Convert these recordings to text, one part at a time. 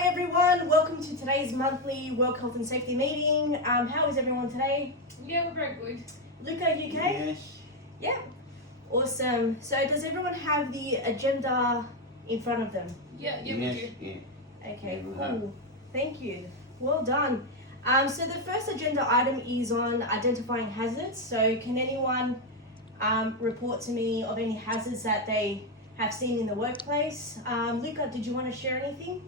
Hi everyone, welcome to today's monthly Work Health and Safety meeting. How is everyone today? Yeah, we're very good. Luca, you okay? Yes. Yeah. Awesome. So does everyone have the agenda in front of them? Yeah, Yes. we do. Yeah. Okay, Yeah, we have. cool. Thank you. Well done. So the first agenda item is on identifying hazards. So can anyone report to me of any hazards that they have seen in the workplace? Luca, did you want to share anything?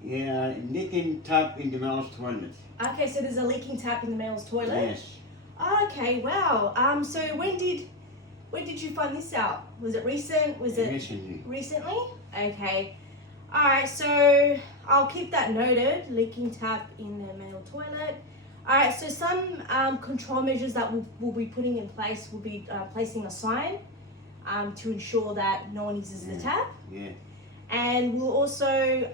Yeah, leaking tap in the male's toilet. Okay, so there's a leaking tap in the male's toilet. Yes. Okay, wow. So when did you find this out? Was it recent? Was it Recently. recently? Okay. All right. So I'll keep that noted. Leaking tap in the male toilet. All right. So some control measures that we'll be putting in place will be placing a sign to ensure that no one uses the tap. Yeah. And we'll also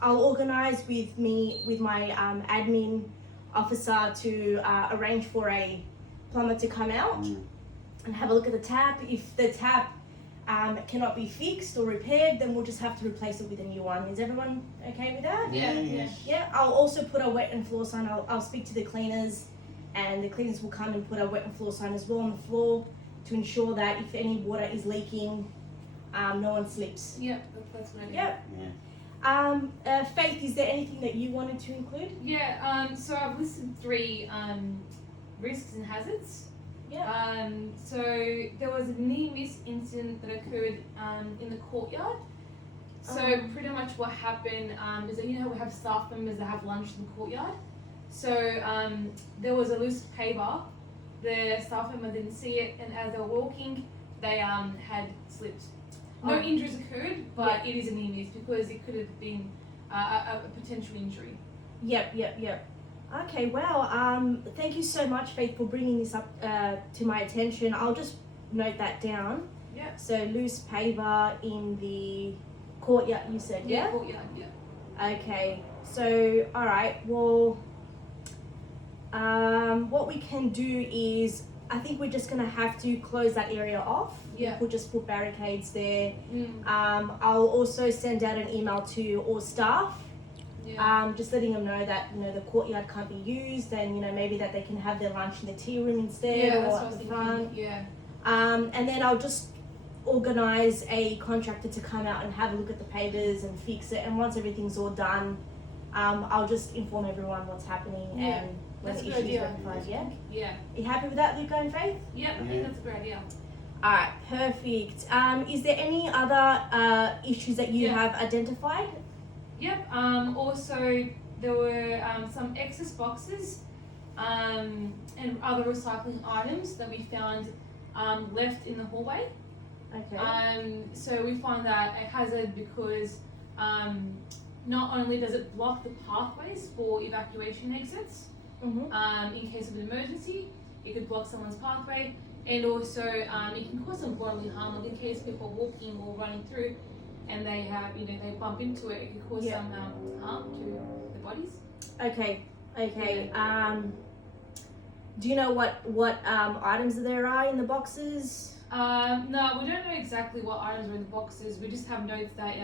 I'll organise with my admin officer to arrange for a plumber to come out and have a look at the tap. If the tap cannot be fixed or repaired, then we'll just have to replace it with a new one. Is everyone okay with that? Yeah. Yes. Yeah. I'll also put a wet and floor sign. I'll speak to the cleaners, and the cleaners will come and put a wet and floor sign as well on the floor to ensure that if any water is leaking, no one slips. Yeah, that's an idea. Yep. Yeah. Faith, is there anything that you wanted to include? Yeah, so I've listed three risks and hazards. Yeah. So there was a near-miss incident that occurred in the courtyard. So pretty much what happened is that, you know how we have staff members that have lunch in the courtyard? So there was a loose paver. The staff member didn't see it, and as they were walking, they had slipped. No injuries occurred, but it is a near miss because it could have been a potential injury. Yep. Okay, wow. Thank you so much, Faith, for bringing this up to my attention. I'll just note that down. Yeah. So loose paver in the courtyard, you said, yeah? Courtyard, yeah. Okay, so all right. Well, what we can do is, I think we're just gonna have to close that area off. Yeah. We'll just put barricades there. I'll also send out an email to all staff, just letting them know that the courtyard can't be used, and maybe that they can have their lunch in the tea room instead or at the front. Yeah. And then I'll just organise a contractor to come out and have a look at the pavers and fix it. And once everything's all done, I'll just inform everyone what's happening and when That's the a good issue's idea. rectified. Yeah. Yeah. Are you happy with that, Luca and Faith? Yeah, I think that's a great idea. Alright, perfect. Is there any other issues that you have identified? Yep. Also, there were some excess boxes and other recycling items that we found left in the hallway. Okay. So we find that a hazard because not only does it block the pathways for evacuation exits, in case of an emergency, it could block someone's pathway, and also it can cause some bodily harm. Like in case people are walking or running through, and they have they bump into it, it can cause some harm to their bodies. Okay. Do you know what items there are in the boxes? No, we don't know exactly what items are in the boxes. We just have notes that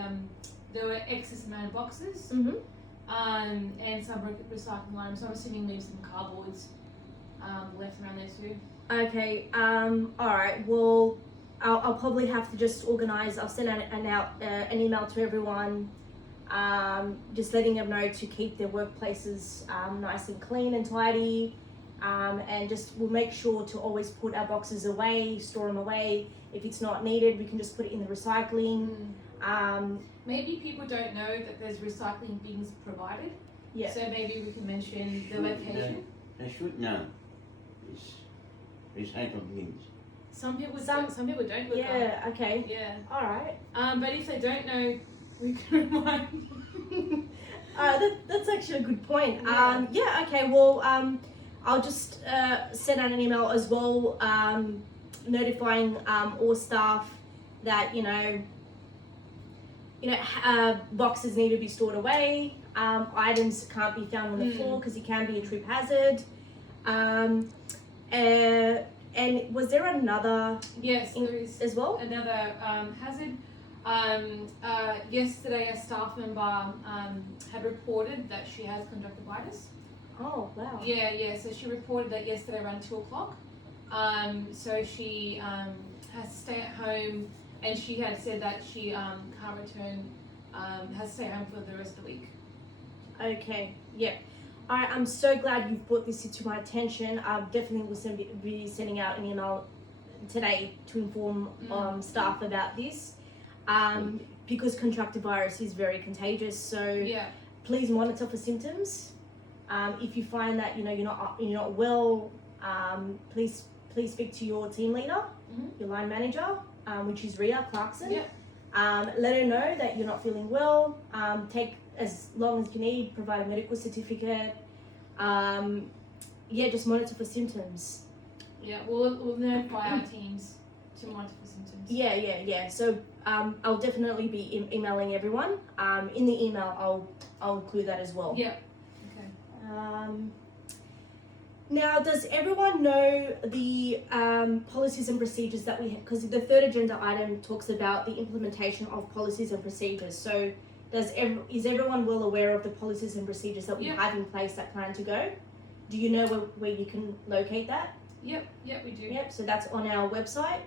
there were excess amount of boxes. And some recycling items. So I'm assuming maybe some cardboards left around there too. Okay. All right. Well, I'll probably have to just organise. I'll send out an email to everyone, just letting them know to keep their workplaces nice and clean and tidy, and just we'll make sure to always put our boxes away, store them away. If it's not needed, we can just put it in the recycling. Maybe people don't know that there's recycling bins provided. Yeah. So maybe we can mention the location. They should know. It's recycled bins. Some people don't look up. Yeah. Okay. Yeah. All right. But if they don't know, we can remind them. That's actually a good point. Yeah. Okay. Well, I'll just send out an email as well, notifying all staff that boxes need to be stored away. Items can't be found on the floor because it can be a trip hazard. And was there another Yes, there is as well? another hazard. Yesterday, a staff member had reported that she has conjunctivitis. Oh, wow. Yeah. So she reported that yesterday around 2 o'clock. So she has to stay at home, and she had said that she can't return. Has to stay at home for the rest of the week. Okay, yeah. I'm so glad you've brought this to my attention. I definitely will be sending out an email today to inform staff about this. Because conjunctivitis is very contagious, so Yeah. please monitor for symptoms. If you find that you're not well, please speak to your team leader, your line manager, which is Rhea Clarkson. Yeah. Let her know that you're not feeling well. Take as long as you need. Provide a medical certificate. Just monitor for symptoms. Yeah. We'll notify our teams to monitor for symptoms. Yeah. So I'll definitely be emailing everyone. In the email, I'll include that as well. Yeah. Okay. Now, does everyone know the policies and procedures that we have? Because the third agenda item talks about the implementation of policies and procedures. So, is everyone well aware of the policies and procedures that we have in place that plan to go? Do you know where you can locate that? Yep, we do. Yep. So that's on our website.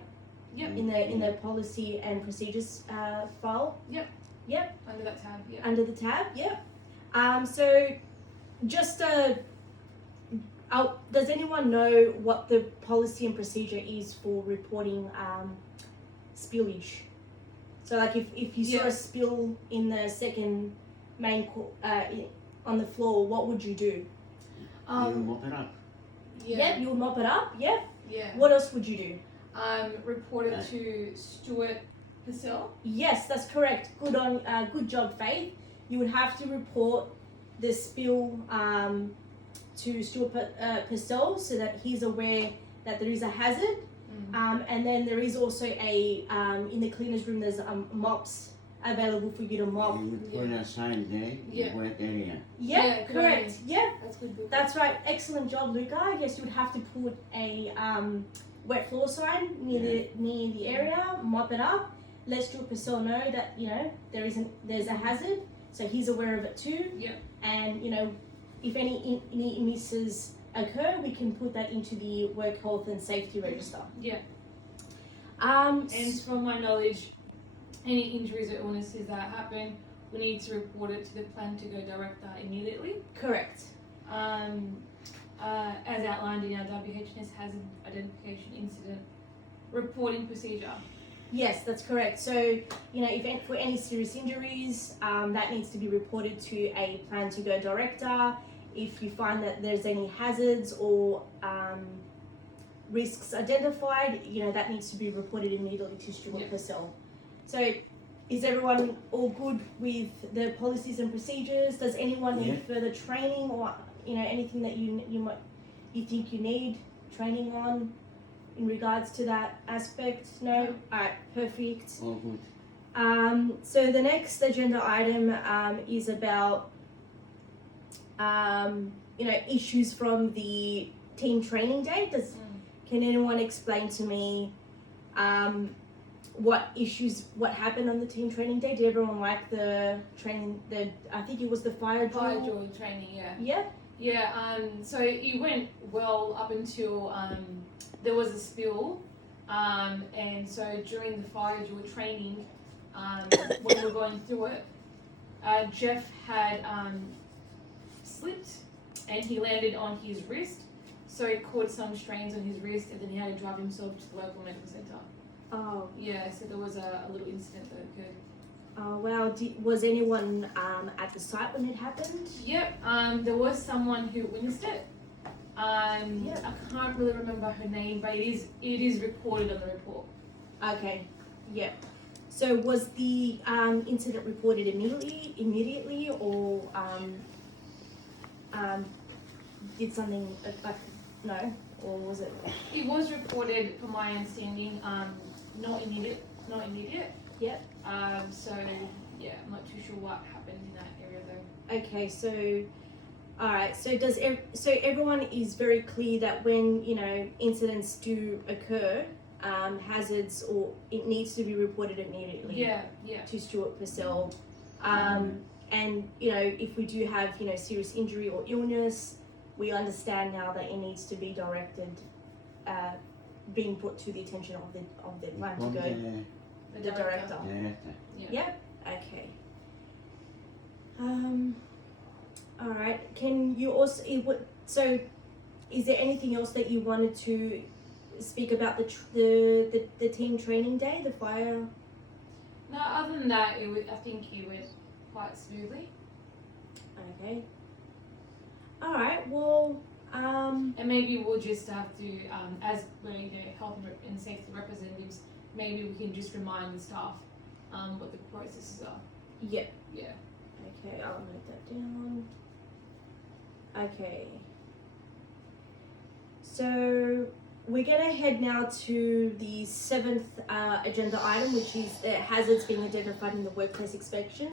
Yep. In the policy and procedures file. Yep. Yep. Under that tab. Yeah. Under the tab. Yep. So, just does anyone know what the policy and procedure is for reporting spillage? So, like if you saw a spill in the second main on the floor, what would you do? You mop it up. Yeah. Yep, you'll mop it up. Yep. Yeah. What else would you do? Report it to Stuart Purcell. Yes, that's correct. Good job, Faith. You would have to report the spill to Stuart Purcell so that he's aware that there is a hazard. And then there is also in the cleaners room there's mops available for you to mop. You would put a sign there, wet area. Yeah, correct. Yeah, That's good. that's right. Excellent job, Luca. Yes, you would have to put a wet floor sign near the area, mop it up. Let Stuart Purcell know that there's a hazard, so he's aware of it too. Yeah. And if any misses occur, we can put that into the work health and safety register. Yeah. And And from my knowledge, any injuries or illnesses that happen, we need to report it to the plan to go director immediately. correct. As outlined in our WHS hazard identification incident reporting procedure. Yes, that's correct. So, if for any serious injuries, that needs to be reported to a plan to go director. If you find that there's any hazards or risks identified, that needs to be reported immediately to Stuart Purcell. So, is everyone all good with the policies and procedures? Does anyone need further training or anything that you think you need training on in regards to that aspect? No? Alright, perfect. All good. So the next agenda item is about issues from the team training day. Can anyone explain to me what happened on the team training day? Did everyone like the training? I think it was the fire drill training. Yeah. Yeah. So it went well up until there was a spill, and so during the fire drill training, when we were going through it, Jeff had slipped and he landed on his wrist, so it caused some strains on his wrist, and then he had to drive himself to the local medical centre. Oh. Yeah, so there was a little incident that occurred. Oh wow! Was anyone at the site when it happened? Yep. There was someone who witnessed it. I can't really remember her name, but it is recorded on the report. Okay. Yeah. So was the incident reported immediately, or did something no, or was it? It was reported, from my understanding, not immediate. Yep. So yeah, I'm not too sure what happened in that area though. Okay, so alright, so everyone is very clear that when incidents do occur, hazards, or it needs to be reported immediately Yeah. to Stuart Purcell. And you know, if we do have, you know, serious injury or illness, we understand now that it needs to be directed, being put to the attention of the line to go, the director. Yep. Okay. All right. Can you also so? Is there anything else that you wanted to speak about the team training day, the fire? No, other than that, I think it went quite smoothly. Okay. All right. Well. And maybe we'll just have to, as we're health and safety representatives, maybe we can just remind the staff what the processes are. Yep. Yeah. Okay, I'll note that down. Okay. So we're gonna head now to the 7th agenda item, which is the hazards being identified in the workplace inspection.